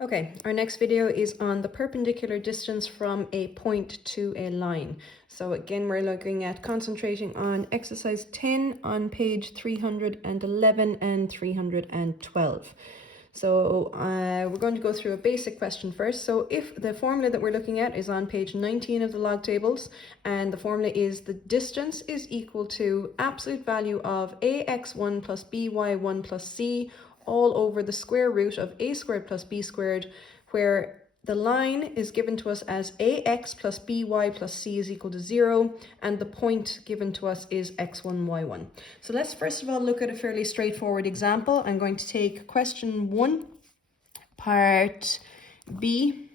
Okay, our next video is on the perpendicular distance from a point to a line. So again, we're looking at concentrating on exercise 10 on page 311 and 312. So we're going to go through a basic question first. So if the formula that we're looking at is on page 19 of the log tables, and the formula is the distance is equal to absolute value of ax1 plus by1 plus c all over the square root of a squared plus b squared, where the line is given to us as ax plus by plus c is equal to 0, and the point given to us is x1, y1. So let's first of all look at a fairly straightforward example. I'm going to take question 1, part B,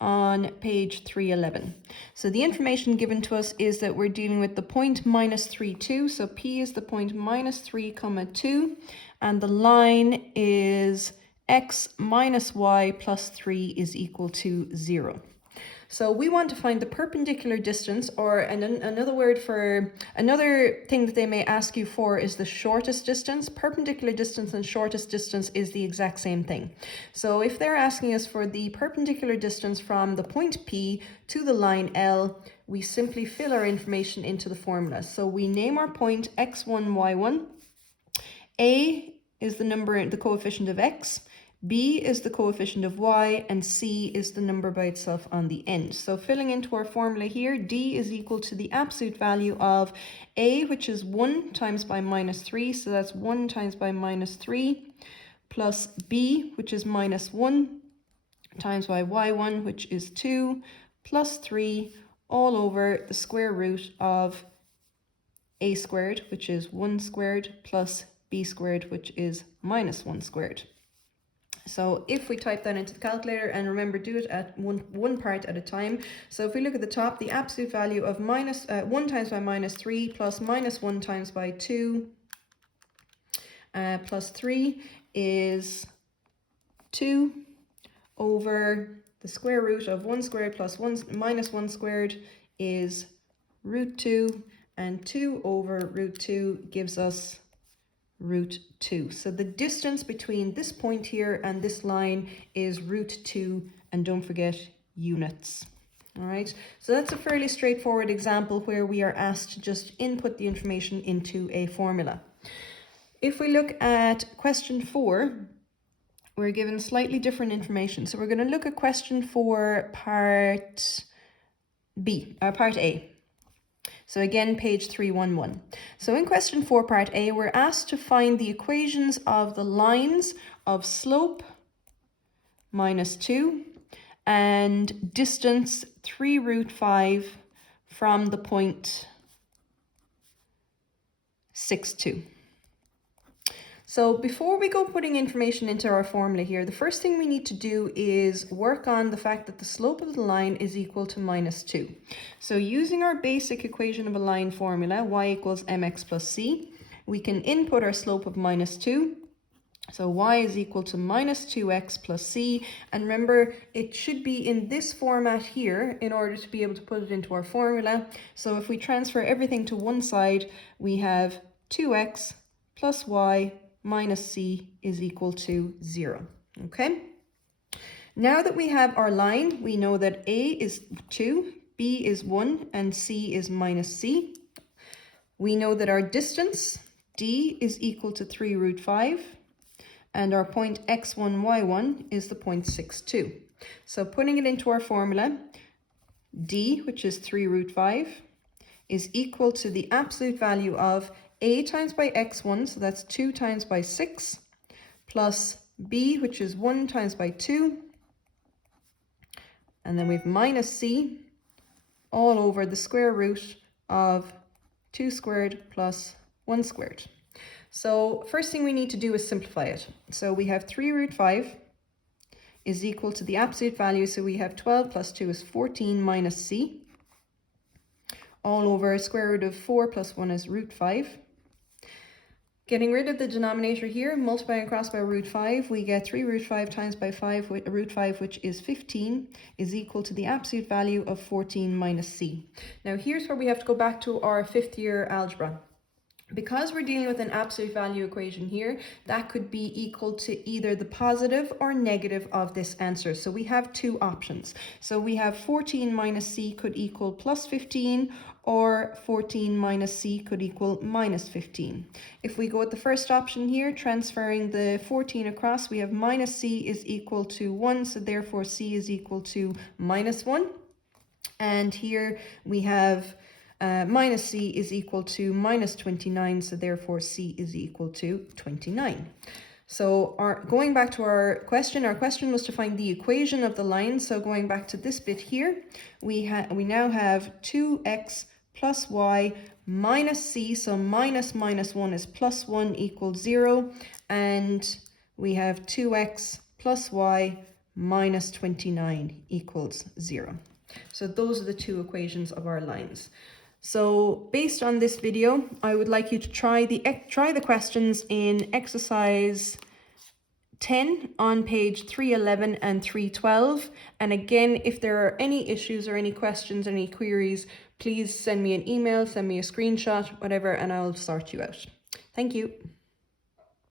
on page 311. So the information given to us is that we're dealing with the point minus 3, 2. So P is the point minus 3, 2, and the line is x minus y plus 3 is equal to 0. So we want to find the perpendicular distance, or another thing that they may ask you for is the shortest distance. Perpendicular distance and shortest distance is the exact same thing. So if they're asking us for the perpendicular distance from the point P to the line L, we simply fill our information into the formula. So we name our point x1, y1. A is the coefficient of x. B is the coefficient of y, and c is the number by itself on the end. So filling into our formula here, d is equal to the absolute value of a, which is 1 times by minus 3, so that's 1 times by minus 3, plus b, which is minus 1, times by y1, which is 2, plus 3, all over the square root of a squared, which is 1 squared, plus b squared, which is minus 1 squared. So if we type that into the calculator, and remember, do it at one part at a time. So if we look at the top, the absolute value of 1 times by minus 3 plus minus 1 times by 2 plus 3 is 2 over the square root of 1 squared plus 1 minus 1 squared is root 2, and 2 over root 2 gives us root 2. So the distance between this point here and this line is root 2, and don't forget units. All right, so that's a fairly straightforward example where we are asked to just input the information into a formula. If we look at question 4, we're given slightly different information. So we're going to look at question 4, part A. So again, page 311. So in question 4, part A, we're asked to find the equations of the lines of slope minus 2 and distance 3 root 5 from the point 6, 2. So before we go putting information into our formula here, the first thing we need to do is work on the fact that the slope of the line is equal to minus 2. So using our basic equation of a line formula, y equals mx plus c, we can input our slope of minus 2. So y is equal to minus 2x plus c. And remember, it should be in this format here in order to be able to put it into our formula. So if we transfer everything to one side, we have 2x plus y minus c is equal to 0. Okay. Now that we have our line, we know that a is 2, b is 1, and c is minus c. We know that our distance, d, is equal to 3 root 5, and our point x1, y1 is the point 6, 2. So putting it into our formula, d, which is 3 root 5, is equal to the absolute value of a times by x1, so that's 2 times by 6, plus b, which is 1 times by 2, and then we have minus c, all over the square root of 2 squared plus 1 squared. So first thing we need to do is simplify it. So we have 3 root 5 is equal to the absolute value, so we have 12 plus 2 is 14 minus c, all over square root of 4 plus 1 is root 5. Getting rid of the denominator here, multiplying across by root 5, we get 3 root 5 times by 5, root 5, which is 15, is equal to the absolute value of 14 minus c. Now here's where we have to go back to our 5th year algebra. Because we're dealing with an absolute value equation here, that could be equal to either the positive or negative of this answer. So we have two options. So we have 14 minus c could equal plus 15, or 14 minus c could equal minus 15. If we go with the first option here, transferring the 14 across, we have minus c is equal to 1, so therefore c is equal to minus 1. And here we have minus c is equal to minus 29, so therefore c is equal to 29. So going back to our question was to find the equation of the line. So going back to this bit here, we now have 2x plus y minus c, so minus 1 is plus 1 equals 0, and we have 2x plus y minus 29 equals 0. So those are the two equations of our lines. So based on this video, I would like you to try the questions in exercise 10 on page 311 and 312. And again, if there are any issues or any questions, any queries, please send me an email, send me a screenshot, whatever, and I'll sort you out. Thank you.